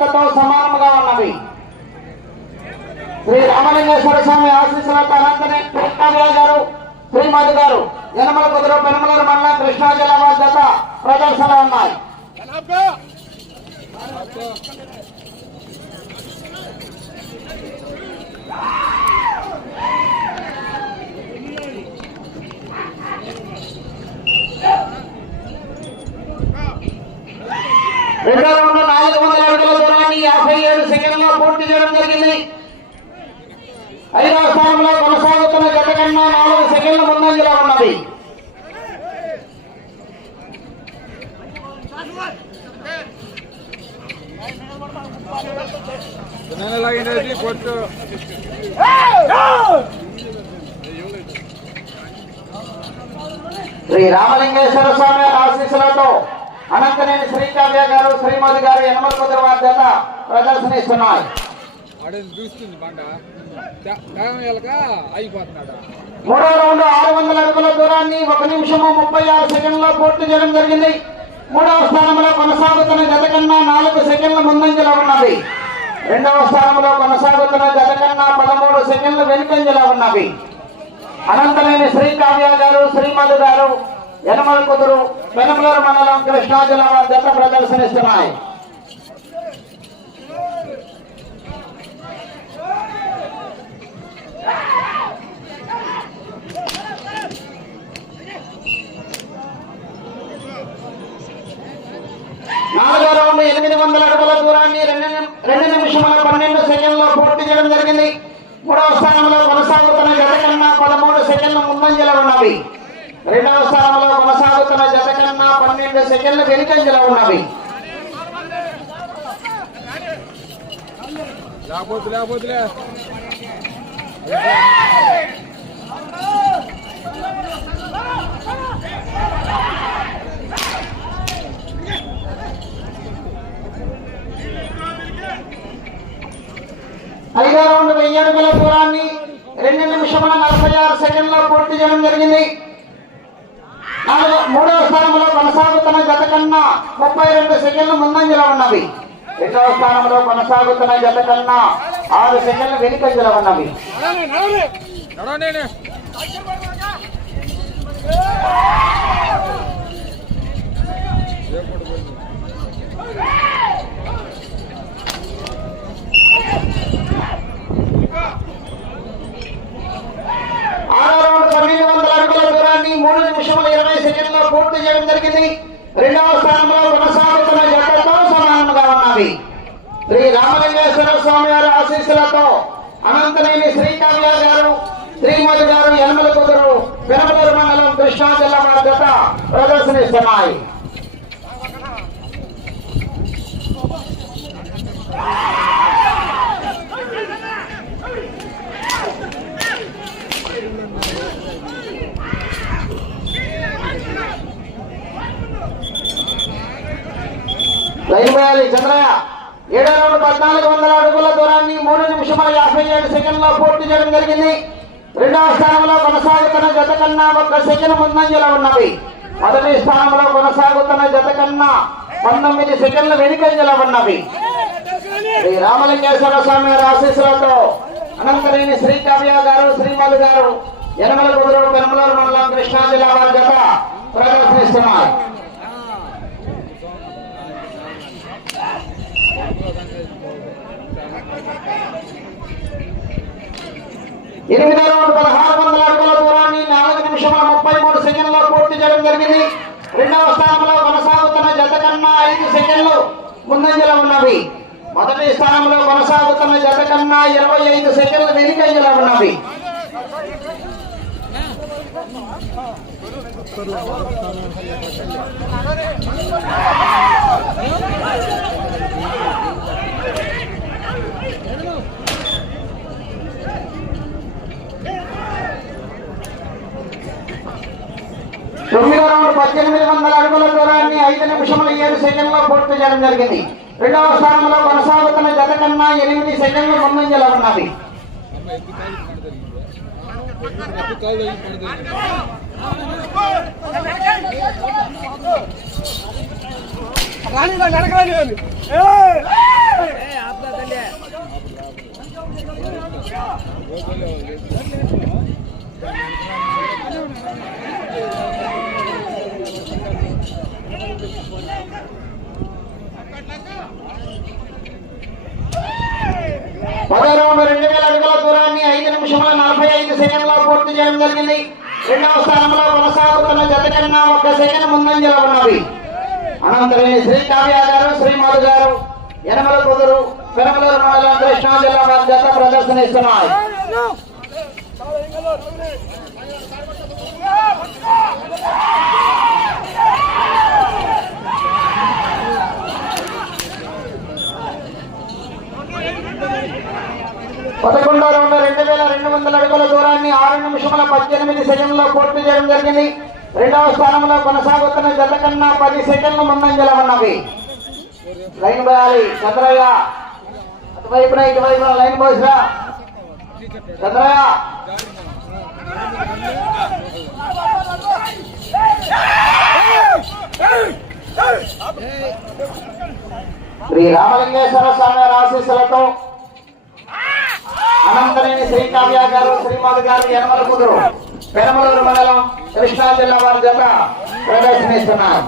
జతతో సమానముగా ఉన్నది శ్రీ రామలింగేశ్వర స్వామి ఆశీస్సులతో అనంతనే కృష్ణాదేవి గారు శ్రీమతి గారు యనమల కుదురు పెనమలూరు మండలం కృష్ణా జిల్లా వద్ద ప్రదర్శన ఉన్నాయి Yeah! రెండో రౌండ్ నాలుగు వందల అడుగుల దూరాన్ని యాభై ఏడు సెకండ్లో పూర్తి చేయడం జరిగింది. ఐదవ స్థానంలో కొనసాగుతున్న జత కన్నా నాలుగు సెకండ్ల ముందంజలో ఉన్నది. శ్రీ రామలింగేశ్వర స్వామి ఆశీస్సులతో అనంతనేని శ్రీకావ్య గారు శ్రీమతి గారు యనమల కుదురు వారి టైం వెళ్ళక అయిపోతున్నాడు మూడో రౌండ్ ఆరు వందల అడుగుల దూరాన్ని ఒక నిమిషము ముప్పై ఆరు సెకండ్లో పూర్తి చేయడం జరిగింది. మూడవ స్థానంలో కొనసాగుతున్న జత కన్నా నాలుగు సెకండ్ల ముందంజలో ఉన్నది రెండవ స్థానంలో కొనసాగుతున్న జత కన్నా పదమూడు సెకండ్లు వెనుకంజలో ఉన్నవి. అనంతలేని శ్రీ కావ్య గారు శ్రీమధు గారు యనమల కుదురు పెనమలూరు మండలం కృష్ణా జిల్లా వారి జత ప్రదర్శనిస్తున్నాయి. నాలుగో రౌండ్ ఎనిమిది వందల అడుగుల దూరాన్ని రెండు రెండు నిమిషముల పన్నెండు సెకండ్లో పూర్తి చేయడం జరిగింది. మూడవ స్థానంలో కొనసాగుతున్న గత కన్నా పదమూడు సెకండ్లు ముందంజలో ఉన్నవి. రెండవ స్థానంలో కొనసాగుతున్న జత కన్నా పన్నెండు సెకండ్లు వెనుకంజలో ఉన్నవి. ఐదో రౌండ్ వెయ్యి అడుగుల దూరాన్ని రెండు నిమిషముల నలభై ఆరు సెకండ్లో పూర్తి చేయడం జరిగింది. మూడవ స్థానంలో కొనసాగుతున్న జత కన్నా ముప్పై రెండు సెకండ్లు ముందంజలో ఉన్నవి. రెండవ స్థానంలో కొనసాగుతున్న జత కన్నా ఆరు సెకండ్లు వెనుకంజలో ఉన్నవి. నడవండి ఆరో రౌండ్ వందల అడుగుల దూరాన్ని మూడు నిమిషముల ఇరవై సెకండ్లో పూర్తి చేయడం జరిగింది రెండవ స్థానంలో కొనసాగుతున్న జతతో సమానంగా ఉన్నది శ్రీ రామలింగేశ్వర స్వామి వారి ఆశీస్సులతో అనంతనేని శ్రీకావ్య గారు శ్రీమతి గారు యనమల కుదురు పెనమలూరు మండలం కృష్ణా జిల్లా వారి జత ప్రదర్శనిస్తున్నాయి Yeah. వేయాలి చంద్రయ్య ఏడో రౌండ్ పద్నాలుగు వందల అడుగుల దూరాన్ని మూడు నిమిషముల యాభై ఏడు సెకండ్లో పూర్తి చేయడం జరిగింది. రెండవ స్థానంలో కొనసాగుతున్న జత కన్నా ఒక్క సెకండ్ ముందంజలో ఉన్నవి. మొదటి స్థానంలో కొనసాగుతున్న జత కన్నా పంతొమ్మిది సెకండ్ల వెనుకంజలో ఉన్నవి. శ్రీ రామలింగేశ్వర స్వామి గారి ఆశీస్సులతో అనంతరేని శ్రీ కావ్య గారు శ్రీమల్లు గారు యనమల కుదురు పెనమలూరు మండలం కృష్ణా జిల్లా వారి జత ప్రదర్శిస్తున్నారు. ఎనిమిదో రౌండ్ పదహారు వందల అడుగుల దూరాన్ని నాలుగు నిమిషముల ముప్పై మూడు సెకండ్లో పూర్తి చేయడం జరిగింది. రెండవ స్థానంలో కొనసాగుతున్న జత కన్నా ఐదు సెకండ్లు ముందంజలో ఉన్నవి. మొదటి స్థానంలో కొనసాగుతున్న జత కన్నా ఇరవై ఐదు సెకండ్లు వెనుకంజలో ఉన్నవి. పద్దెనిమిది వందల అడుగుల దూరాన్ని ఐదు నిమిషముల ఏడు సెకండ్లో పూర్తి చేయడం జరిగింది. రెండవ స్థానంలో కొనసాగుతున్న జత కన్నా ఎనిమిది సెకండ్లు ముందంజలో ఉన్నది. ఐదు సెకండ్లో పూర్తి చేయడం జరిగింది. రెండవ స్థానంలో కొనసాగుతున్న జత కన్నా ఒక సెకండ్ ముందంజలో ఉన్నవి అనంతరం శ్రీ కావ్య గారు శ్రీమాధు గారు యనమల కుదురు పెనమలూరు మండలం కృష్ణా జిల్లా వారి జత ప్రదర్శనిస్తున్నాయి. పదకొండో రౌండ్ రెండు వేల రెండు వందల అడుగుల దూరాన్ని ఆరు నిమిషముల పద్దెనిమిది సెకండ్లో పూర్తి చేయడం జరిగింది. రెండవ స్థానంలో కొనసాగుతున్న జత కన్నా పది సెకండ్లు ముందంజల ఉన్నవి. లైన్ పోయాలి. చంద్రయ్య అటువైపున ఇటువైపున లైన్ పోసిరా. చంద్రయ్య. శ్రీ రామలింగేశ్వర స్వామి ఆశీస్సులతో అనంతరేని శ్రీ కావ్య గారు శ్రీమతి గారు యనమల కుదురు పెనమలూరు మండలం కృష్ణా జిల్లా వారి జత ప్రదర్శనిస్తున్నారు.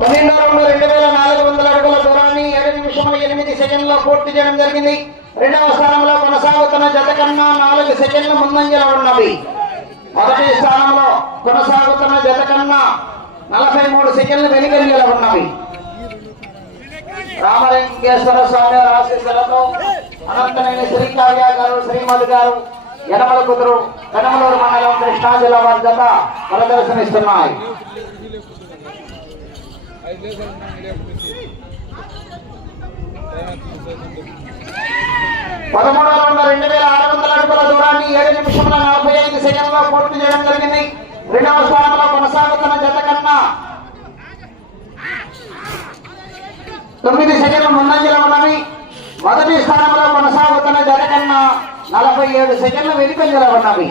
పన్నెండో రౌండ్ రెండు వేల నాలుగు వందల అడుగుల దూరాన్ని ఏడు నిమిషముల ఎనిమిది సెకండ్లో పూర్తి చేయడం జరిగింది. రెండవ స్థానంలో కొనసాగుతున్న జత కన్నా నాలుగు సెకండ్ల ముందంజలో ఉన్నవి. మొదటి స్థానంలో కొనసాగుతున్న జత కన్నా నలభై మూడు సెకండ్లు వెనుకంజలో ఉన్నవి. రామలింగేశ్వర స్వామి ఆశీస్సులతో అనంతనేని శ్రీ కావ్య గారు శ్రీమతి గారు యనమల కుదురు కనమలూరు మండలం కృష్ణా జిల్లా వారి జత ప్రదర్శనిస్తున్నాయి. పదమూడు వందల రెండు వేల ఆరు వందల అడుగుల దూరాన్ని ఏడు నిమిషంలో ఐదు సెకండ్లో పూర్తి చేయడం జరిగింది. రెండవ స్థానంలో కొనసాగుతున్న జత కన్నా తొమ్మిది సెకండ్లు ముందంజలో ఉన్నవి. మొదటి స్థానంలో కొనసాగుతున్న జత కన్నా నలభై ఏడు సెకండ్లు వెనుకంజలో ఉన్నవి.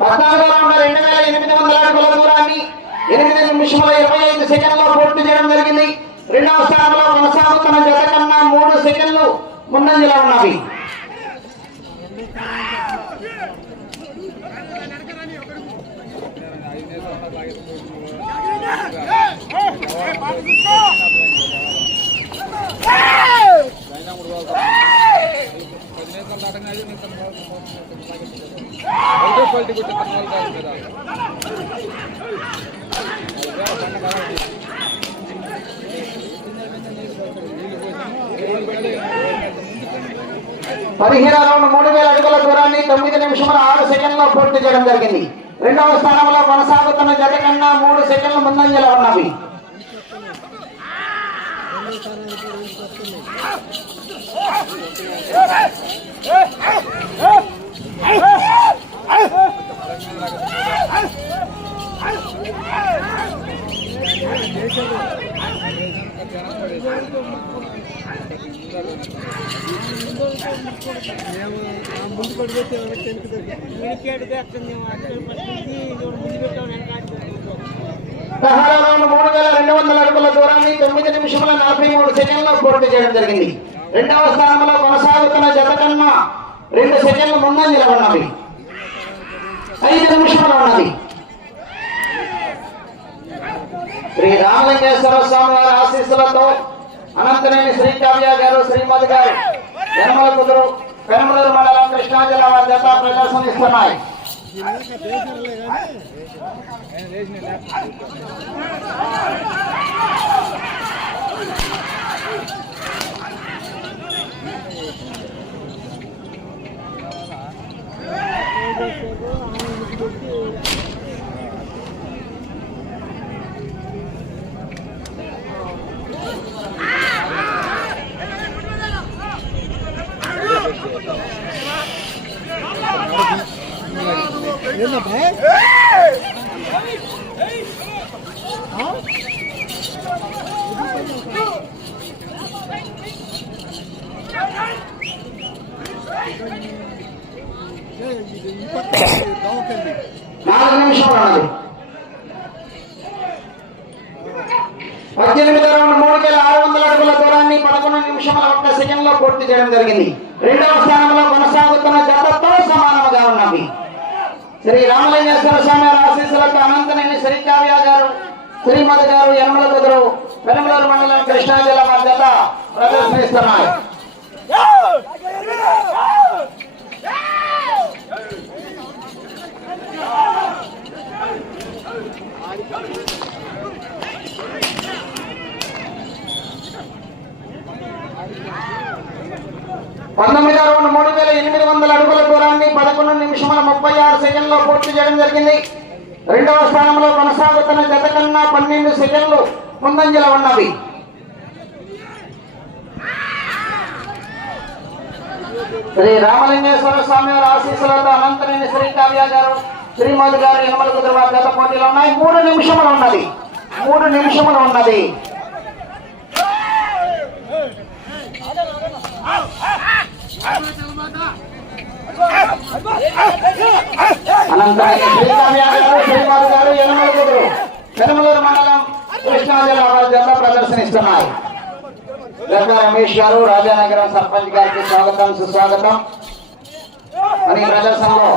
పద్నాలుగో రౌండ్ రెండు వేల ఎనిమిది వందల అడుగుల దూరాన్ని ఎనిమిది నిమిషముల ఇరవై ఐదు సెకండ్లో పూర్తి చేయడం జరిగింది. రెండవ స్థానంలో కొనసాగుతున్న జత కన్నా మూడు సెకండ్లు ముందంజలో ఉన్నవి. ఐదు లేసారు లాగేసి అయినా మూడు రోజులు పది నేతలు దాటంగా ఐదు నేతలు ఒకటే క్వాలిటీ కొట్టి తన వాళ్ళు కాదు కదా పదిహేను రౌండ్ మూడు వేల అడుగుల దూరాన్ని తొమ్మిది నిమిషముల ఆరు సెకండ్లో పూర్తి చేయడం జరిగింది. రెండవ స్థానంలో కొనసాగుతున్న జత కన్నా మూడు సెకండ్ల ముందంజలో ఉన్నవి. పదహారు మూడు వేల రెండు వందల అడుగుల దూరాన్ని తొమ్మిది నిమిషముల నలభై మూడు సెకండ్లో పూర్తి చేయడం జరిగింది. రెండవ స్థానంలో కొనసాగుతున్న జత కన్నా రెండు సెకండ్లు ముందు నిలబడినవి. ఐదు నిమిషములు ఉన్నది. శ్రీ రామలింగేశ్వర స్వామి వారి ఆశీస్సులతో అనంతరం శ్రీ కావ్య గారు శ్రీమతి గారు యనమల కుదురు పెనమలూరు మండలం కృష్ణా జిల్లా వారి జత ప్రదర్శనిస్తున్నాయి నాలుగు నిమిషాలు పద్దెనిమిది రౌండ్ మూడు వేల ఆరు వందల అడుగుల దూరాన్ని పదకొండు నిమిషాల ఒక్క సెకండ్లో పూర్తి చేయడం జరిగింది రెండవ స్థానంలో కొనసాగుతున్న జతతో సమానముగా ఉన్నవి శ్రీ రామలింగేశ్వర స్వామి ఆశీస్సులతో అనంతరం శ్రీకావ్య గారు శ్రీమతి గారు యనమల కుదురు పెనమలూరు మండలం కృష్ణా జిల్లా మధ్యత జత ప్రదర్శనిస్తున్నారు పంతొమ్మిది అరవై మూడు వేల ఎనిమిది వందల అడుగుల దూరాన్ని పదకొండు నిమిషముల ముప్పై ఆరు సెకండ్లో పూర్తి చేయడం జరిగింది. రెండవ స్థానంలో కొనసాగుతున్న జత కన్నా పన్నెండు సెకండ్లు ముందంజల ఉన్నవి. శ్రీ రామలింగేశ్వర స్వామి వారి ఆశీస్సులతో అనంతరేని శ్రీ కావ్య గారు శ్రీమతి గారు యనమల కుదురు గత పోటీలో ఉన్నాయి. మూడు నిమిషములు ఉన్నది. మూడు నిమిషములు ఉన్నది. అనంతరం పెనమలూరు మండలం కృష్ణా జిల్లా వారి ప్రదర్శనిస్తున్నారు. గంగా రమేష్ గారు రాజానగరం సర్పంచ్ గారికి స్వాగతం సుస్వాగతం. మరి ప్రదర్శనలో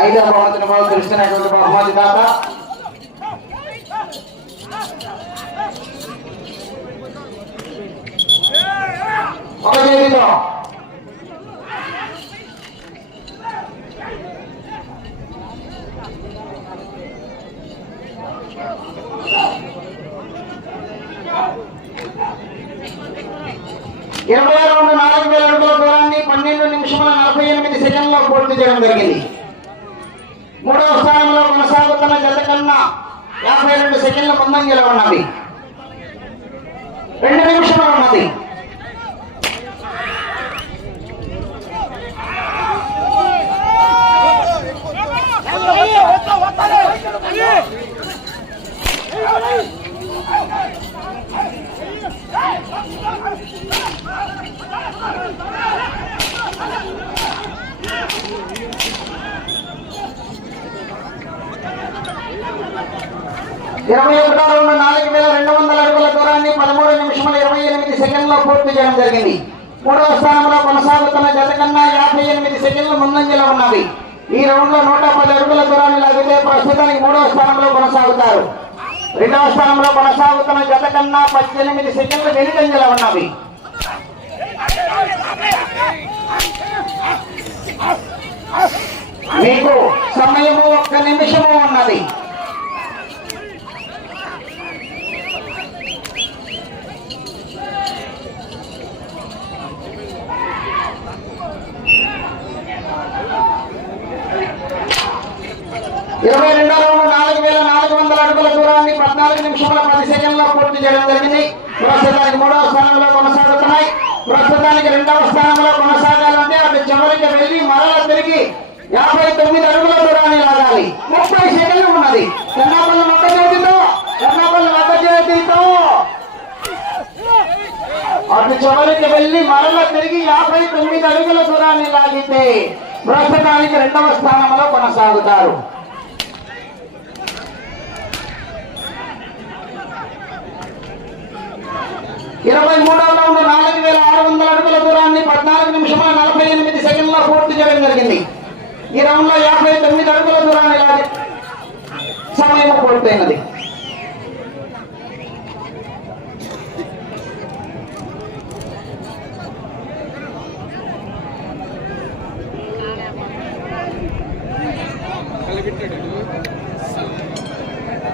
ఐదవ బహుమతిని బహుకరిస్తున్నటువంటి బహుమతి దాత. ఒక చేతితో ఇరవై రెండు నాలుగు వేల అడుగుల దూరాన్ని పన్నెండు నిమిషముల నలభై ఎనిమిది సెకండ్లో పూర్తి చేయడం జరిగింది. మూడవ స్థానంలో కొనసాగుతున్న జత కన్నా యాభై రెండు సెకండ్ల ముందంజలో ఉన్నది. రెండు నిమిషంలో ఉన్నది. ఇరవై ఒకటో రెండు నాలుగు వేల రెండు వందల అడుగుల దూరాన్ని పదమూడు నిమిషముల ఇరవై ఎనిమిది సెకండ్లో పూర్తి చేయడం జరిగింది. మూడవ స్థానంలో కొనసాగుతున్న జత కన్నా యాభై ఎనిమిది సెకండ్ల ముందంజలో ఉన్నవి. ఈ రౌండ్లో నూట పది అడుగుల దూరాన్ని లాగితే ప్రస్తుతానికి మూడవ స్థానంలో కొనసాగుతారు. రెండవ స్థానంలో కొనసాగుతున్న జత కన్నా పద్దెనిమిది సెకండ్లు వెనుకంజల ఉన్నవి. మీకు సమయము ఒక్క నిమిషము ఉన్నది. ఇరవై రెండో నాలుగు వేల నాలుగు వందల అడుగుల దూరాన్ని పద్నాలుగు నిమిషముల పది సెకండ్లో పూర్తి చేయడం జరిగింది. ప్రస్తుతానికి మూడవ స్థానంలో కొనసాగుతున్నాయి. ప్రస్తుతానికి రెండవ స్థానంలో కొనసాగాలంటే అటు చివరికి వెళ్ళి మరల తిరిగి యాభై తొమ్మిది అడుగుల దూరాన్ని లాగాలి. ముప్పై సెకండ్లు ఉన్నది. చెన్నాపల్లి ఒక్క చేతితో చెన్నాపల్లి ఒక్క చేతితో. అటు చివరికి వెళ్ళి మరల తిరిగి యాభై తొమ్మిది అడుగుల దూరాన్ని లాగితే ప్రస్తుతానికి రెండవ స్థానంలో కొనసాగుతారు. ఇరవై మూడవ రౌండ్ నాలుగు వేల ఆరు వందల అడుగుల దూరాన్ని పద్నాలుగు నిమిషముల నలభై ఎనిమిది సెకండ్లో పూర్తి చేయడం జరిగింది. ఈ రౌండ్లో యాభై తొమ్మిది అడుగుల దూరాన్ని సమయం పూర్తయినది కలిగిట్టాడు వెంకటేష్ ఒకసారి ఇట్రా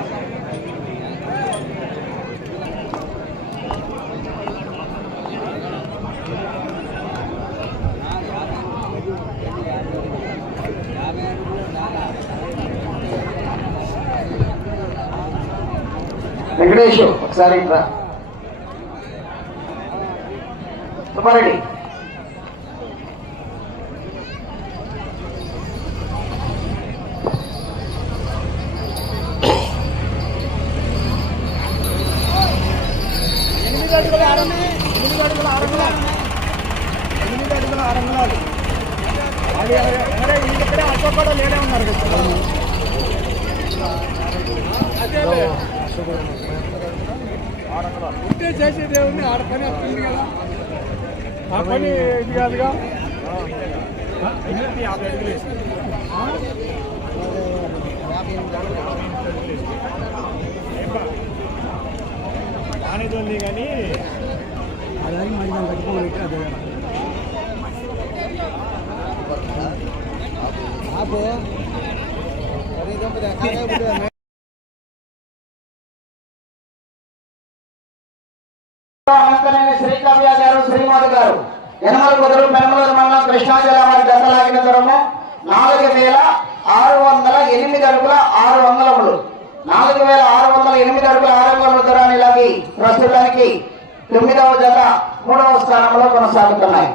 సుబ్బారెడ్డి ఎనిమిది అడుగుల అరవై ఎనిమిది అడుగుల అరవై ఎనిమిది అడుగుల అరవై అది ఎవరే వీళ్ళిక్కడే అక్క కూడా లేడే ఉన్నారు కదా. ఉంటే చేసేది ఏముంది ఆడ పని వస్తుంది కదా ఆ పని ఇది కాదుగా యాభై అడుగులు వేసి బాగానే ఉంది కానీ అలాగే మరి కట్టుకోవాలి అదే శ్రీకవ్య గారు శ్రీమోద్ గారు యనమల కుదురు పెనమలూరు మండలం కృష్ణా జిల్లా వారి దూరము నాలుగు వేల ఆరు వందల ఎనిమిది అడుగుల ఆరు వందలములు. నాలుగు వేల ఆరు వందల ఎనిమిది అడుగుల ఆరు వందల దూరాన్ని లాగి ప్రస్తుతానికి తొమ్మిదవ జత మూడవ స్థానంలో కొనసాగుతున్నాయి.